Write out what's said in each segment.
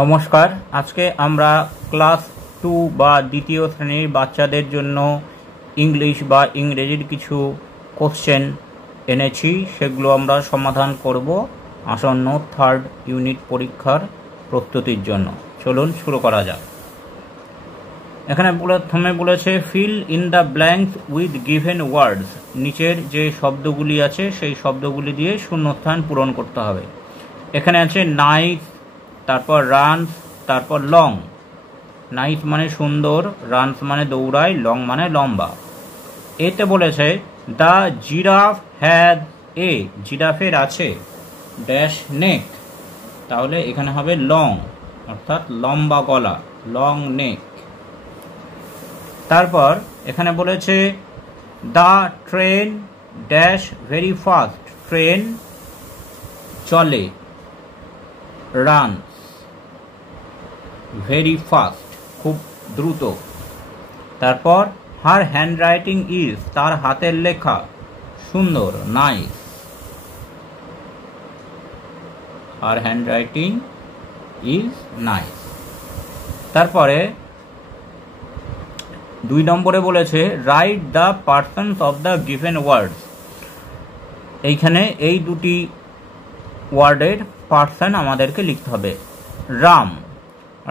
নমস্কার। আজকে আমরা ক্লাস 2 বা দ্বিতীয় শ্রেণীর বাচ্চাদের জন্য ইংলিশ বা ইংরেজির কিছু কোশ্চেন এনেছি, সেগুলো আমরা সমাধান করব আসন্ন থার্ড ইউনিট পরীক্ষার প্রস্তুতির জন্য। চলুন শুরু করা যাক। এখানে প্রথমে বলেছে fill in the blanks with given words. নিচের যে শব্দগুলি আছে সেই শব্দগুলি দিয়ে শূন্যস্থান পূরণ করতে হবে। এখানে আছে নাইস, তারপর রানস, তারপর লং। নাইস মানে সুন্দর, রানস মানে দৌড়ায়, লং মানে লম্বা। এতে বলেছে দ্য জিরাফ হ্যাজ এ, জিরাফের আছে ড্যাশ নেক, তাহলে এখানে হবে লং অর্থাৎ লম্বা গলা, লং নেক। তারপর এখানে বলেছে the train dash very fast, train চলে, রান ভেরি ফাস্ট খুব দ্রুত। তারপর হার হ্যান্ড রাইটিং ইজ, তার হাতের লেখা সুন্দর, nice. Her handwriting is nice. তারপরে 2 নম্বরে বলেছে write the persons of the given words. এইখানে এই দুটি ওয়ার্ডের পার্সন আমাদেরকে লিখতে হবে। রাম,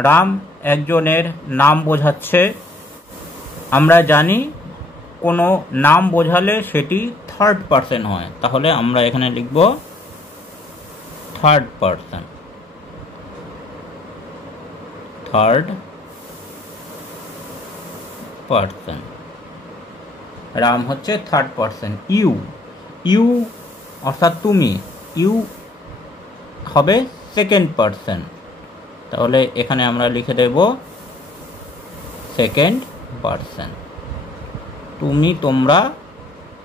রাম একজনের নাম বোঝাচ্ছে। আমরা জানি কোনো নাম বোঝালে সেটি থার্ড পার্সন হয়, তাহলে আমরা এখানে লিখব third person. Third person, Ram হচ্ছে থার্ড পার্সন। ইউ, ইউ অর্থাৎ তুমি, ইউ হবে সেকেন্ড পার্সন, তাহলে এখানে আমরা লিখে দেব সেকেন্ড পার্সন। তুমি, তোমরা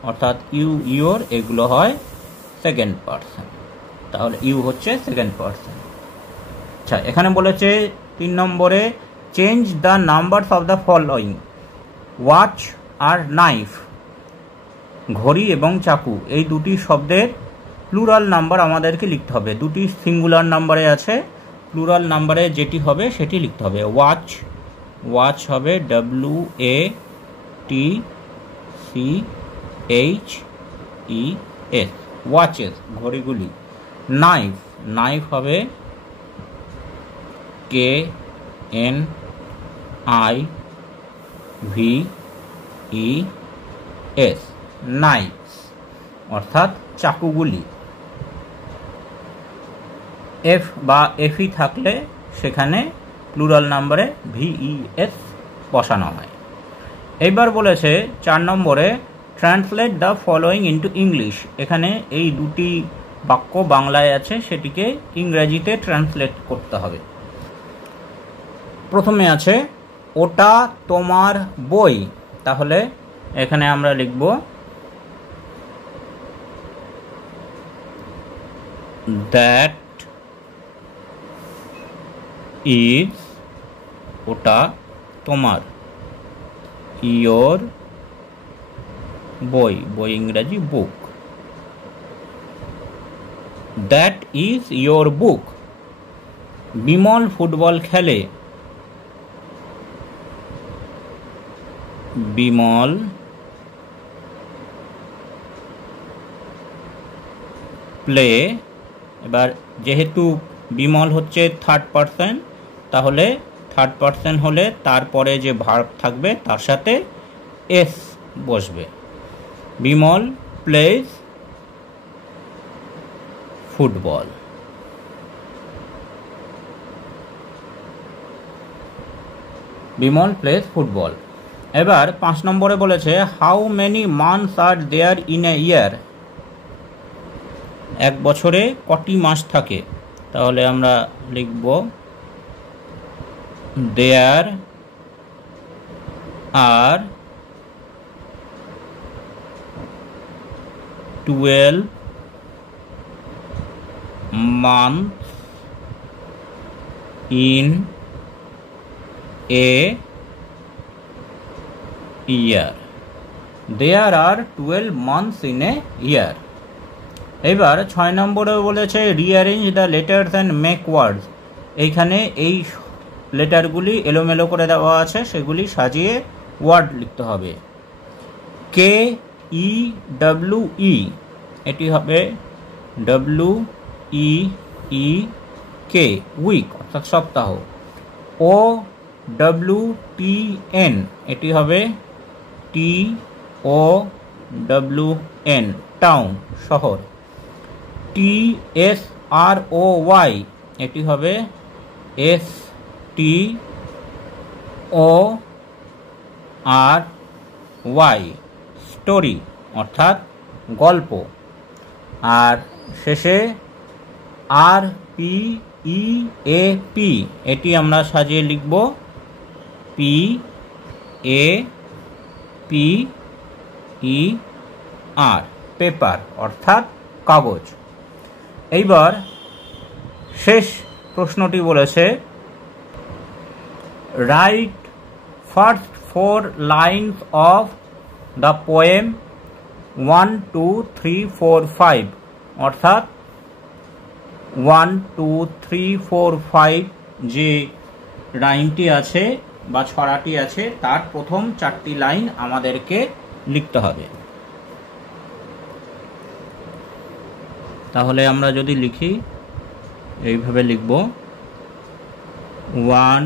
অর্থাৎ ইউ, ইয়োর এগুলো হয় সেকেন্ড পার্সন, তাহলে ইউ হচ্ছে সেকেন্ড পার্সন। আচ্ছা, এখানে বলেছে 3 নম্বরে change the numbers of the following. Watch আর নাইফ, ঘড়ি এবং চাকু, এই দুটি শব্দের প্লুরাল নাম্বার আমাদেরকে লিখতে হবে। দুটি সিঙ্গুলার নাম্বারে আছে, প্লুরাল নাম্বারে যেটি হবে সেটি লিখতে হবে। ওয়াচ, ওয়াচ হবে WATCHES, ওয়াচেস ঘড়িগুলি। নাইফ, নাইফ হবে KNIVES, নাইফস অর্থাৎ চাকুগুলি। এফ বা এফই থাকলে সেখানে প্লুরাল নাম্বারে VES বসানো হয়। এইবার বলেছে 4 নম্বরে translate the following into English. এখানে এই দুটি বাক্য বাংলায় আছে, সেটিকে ইংরেজিতে ট্রান্সলেট করতে হবে। প্রথমে আছে ওটা তোমার বই, তাহলে এখানে আমরা লিখব দ্যাট ইজ, ওটা তোমার, ইয়োর বই, বই ইংরেজি book. That is your book. Bimal football খেলে, বিমল প্লে। এবার যেহেতু বিমল হচ্ছে থার্ড পার্সন, তাহলে থার্ড পার্সন হলে তারপরে যে ভার্ব থাকবে তার সাথে এস বসবে। Bimal plays football. Bimal plays football. এবার 5 নম্বরে বলেছে how many months are there in a year. এক বছরে কটি মাস থাকে, তাহলে আমরা লিখব দেয়ার আর 12 months in a year. There are 12 months in a year. এবার 6 নম্বরে বলেছে rearrange the letters and make words. এইখানে এই লেটারগুলি এলোমেলো করে দেওয়া আছে, সেগুলি সাজিয়ে ওয়ার্ড লিখতে হবে। কে ই ডাব্লিউ ই, এটি হবে ডাব্লিউ ই ই কে, উইক অর্থাৎ সপ্তাহ। ও ডাব্লিউ টি এন, এটি হবে টি ও ডাব্লিউ এন, টাউন শহর। টি এস আর ও ওয়াই, এটি হবে এস টি ও আর ওয়াই, স্টোরি অর্থাৎ গল্প। আর শেষে আর পি ই এ পি, এটি আমরা সাজিয়ে লিখব P A P E R, paper অর্থাৎ কাগজ। এইবার শেষ প্রশ্নটি বলেছে, write first 4 lines of the poem 1 2 3 4 5, অর্থাৎ 1 2 3 4 5 যে লাইনটি আছে বা ছড়াটি আছে তার প্রথম 4টি লাইন আমাদেরকে লিখতে হবে। তাহলে আমরা যদি লিখি, এইভাবে লিখব 1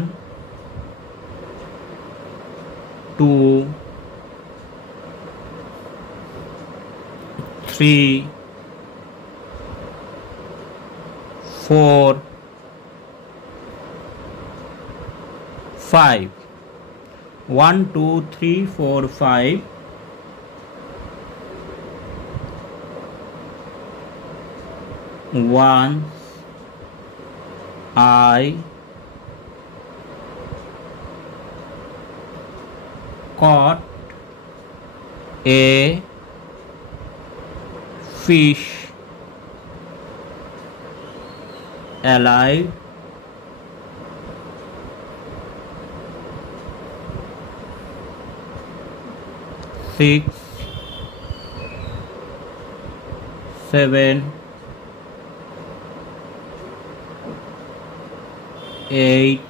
2 3 4 5, 1 2 3 4 5, once I caught a fish alive six, 7, 8,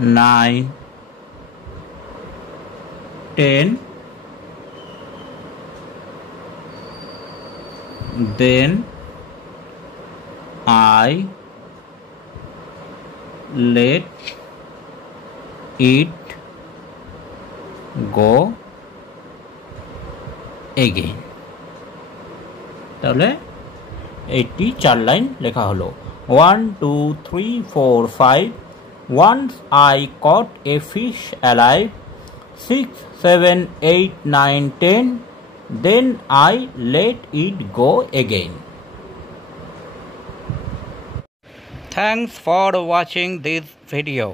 9, 10, then I let it go again। তাহলে এইটি 4 লাইন লেখা হলো। 1 2 3 4 5, once I caught a fish alive 6 7 8 9 10, then I let it go again। Thanks for watching this video.